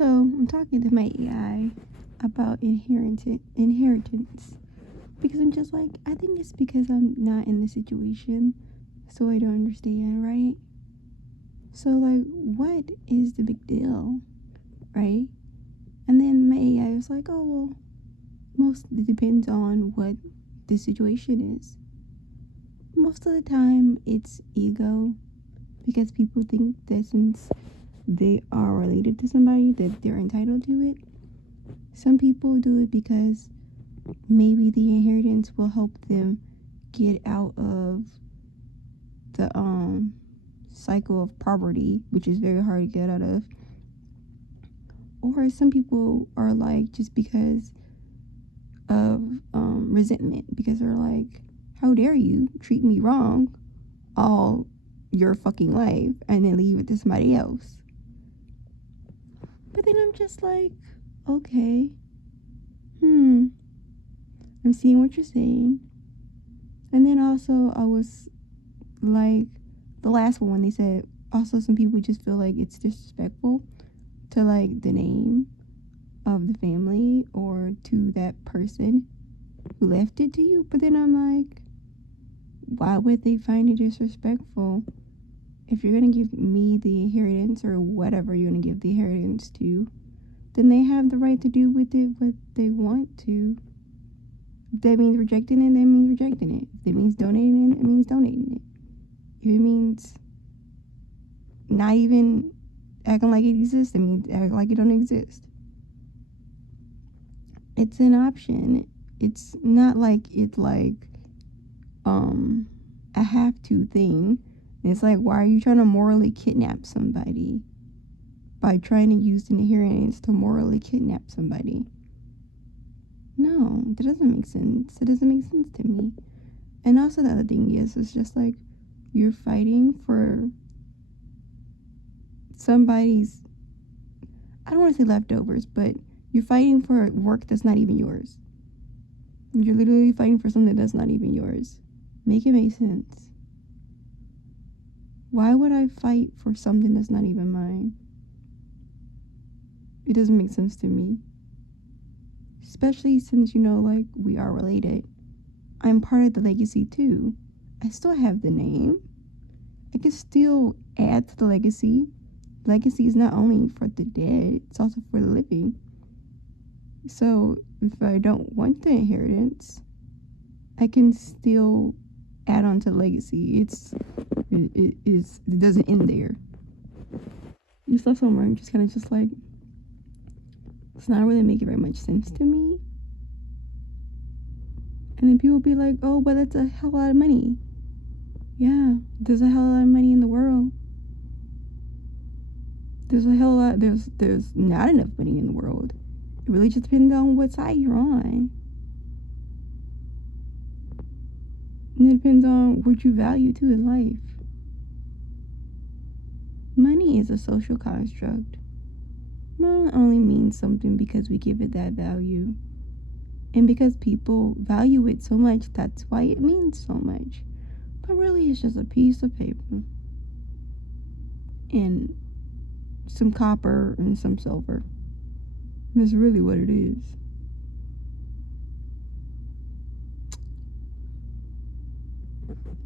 So I'm talking to my AI about inheritance because I'm just like, I think it's because I'm not in the situation, so I don't understand, right? So like, what is the big deal, right? And then my AI was like, oh well, most it depends on what the situation is. Most of the time, it's ego because people think that since they are related to somebody that they're entitled to it. Some people do it because maybe the inheritance will help them get out of the cycle of poverty, which is very hard to get out of. Or some people are like just because of resentment, because they're like, how dare you treat me wrong all your fucking life and then leave it to somebody else. But then I'm just like, okay, I'm seeing what you're saying. And then also I was like, the last one when they said also some people just feel like it's disrespectful to like the name of the family or to that person who left it to you. But then I'm like, why would they find it disrespectful? If you're gonna give me the inheritance or whatever you're gonna give the inheritance to, then they have the right to do with it what they want to. If that means rejecting it, that means rejecting it. If it means donating it, it means donating it. If it means not even acting like it exists, it means act like it don't exist. It's an option. It's not like it's like a have to thing. It's like, why are you trying to morally kidnap somebody by trying to use an inheritance to morally kidnap somebody? No, that doesn't make sense. It doesn't make sense to me. And also the other thing is, it's just like you're fighting for somebody's, I don't want to say leftovers, but you're fighting for work that's not even yours. You're literally fighting for something that's not even yours. Make it make sense. Why would I fight for something that's not even mine? It doesn't make sense to me. Especially since, like, we are related. I'm part of the legacy too. I still have the name. I can still add to the legacy. Legacy is not only for the dead, it's also for the living. So if I don't want the inheritance, I can still add on to the legacy. It doesn't end there. You stuff somewhere and just kind of just like, it's not really making very much sense to me. And then people be like, oh, but that's a hell of a lot of money. Yeah, there's a hell of a lot of money in the world. There's a hell of a lot, there's not enough money in the world. It really just depends on what side you're on. And it depends on what you value too in life. Money is a social construct. Money only means something because we give it that value. And because people value it so much, that's why it means so much. But really, it's just a piece of paper. And some copper and some silver. That's really what it is.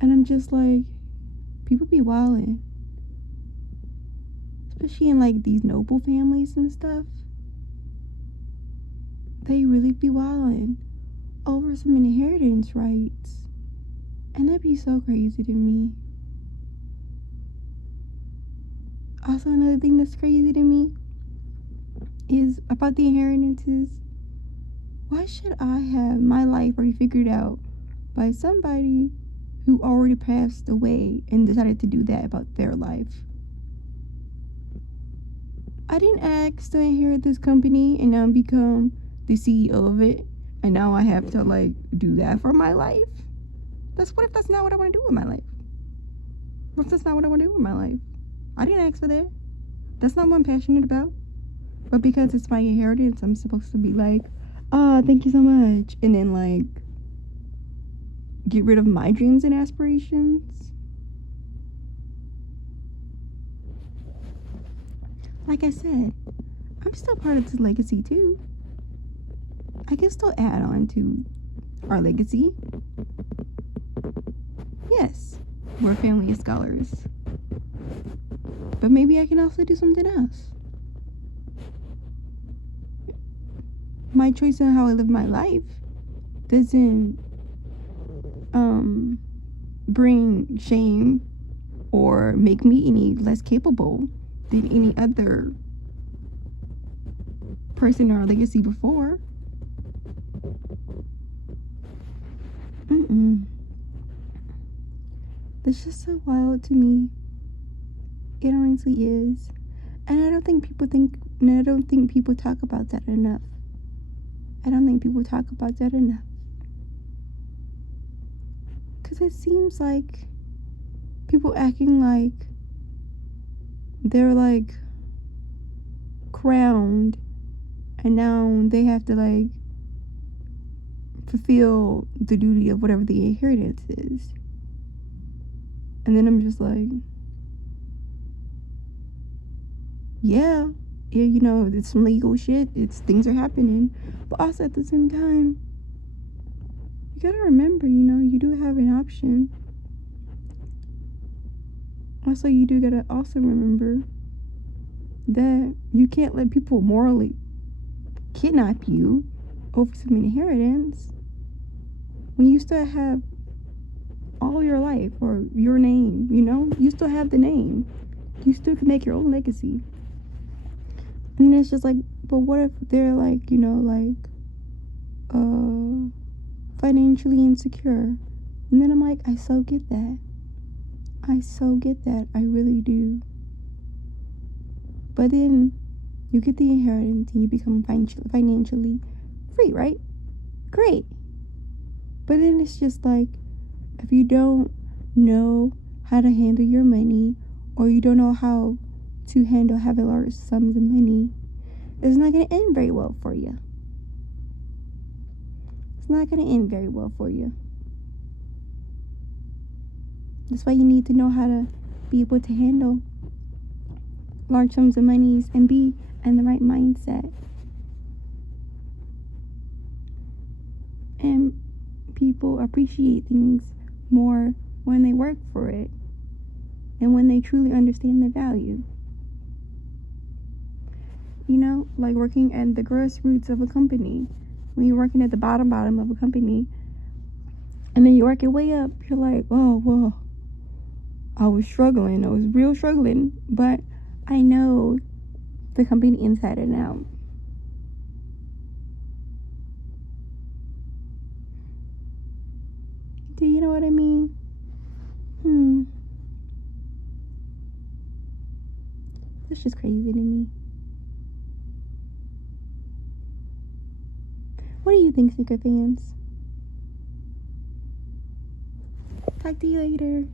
And I'm just like, people be wildin'. Especially in like these noble families and stuff. They really be wildin' over some inheritance rights. And that'd be so crazy to me. Also, another thing that's crazy to me is about the inheritances. Why should I have my life already figured out by somebody who already passed away and decided to do that about their life? I didn't ask to inherit this company and now become the CEO of it, and now I have to like do that for my life. What if that's not what I want to do with my life? What if that's not what I want to do with my life? I didn't ask for that. That's not what I'm passionate about. But because it's my inheritance, I'm supposed to be like, thank you so much. And then like get rid of my dreams and aspirations. Like I said, I'm still part of this legacy too. I can still add on to our legacy. Yes, we're family of scholars. But maybe I can also do something else. My choice on how I live my life doesn't bring shame or make me any less capable than any other person in our legacy before. That's just so wild to me. It honestly is. And I don't think people talk about that enough. I don't think people talk about that enough. Because it seems like people acting like they're like crowned and now they have to like fulfill the duty of whatever the inheritance is. And then I'm just like, yeah, you know, it's some legal shit. Things are happening. But also at the same time, you gotta remember, you know, you do have an option. Also, you do gotta also remember that you can't let people morally kidnap you over some inheritance when you still have all your life or your name, you know? You still have the name. You still can make your own legacy. And it's just like, but what if they're like, you know, like, financially insecure? And then I'm like, I so get that. I really do. But then you get the inheritance and you become financially free, right? Great. But then it's just like, if you don't know how to handle your money, or you don't know how to handle having large sums of money, it's not going to end very well for you. It's not going to end very well for you. That's why you need to know how to be able to handle large sums of monies and be in the right mindset. And people appreciate things more when they work for it and when they truly understand the value. You know, like working at the grassroots of a company. When you're working at the bottom of a company and then you work your way up, you're like, oh, well, I was real struggling, but I know the company inside and out. Do you know what I mean? That's just crazy to me. What do you think, Sneaker fans? Talk to you later.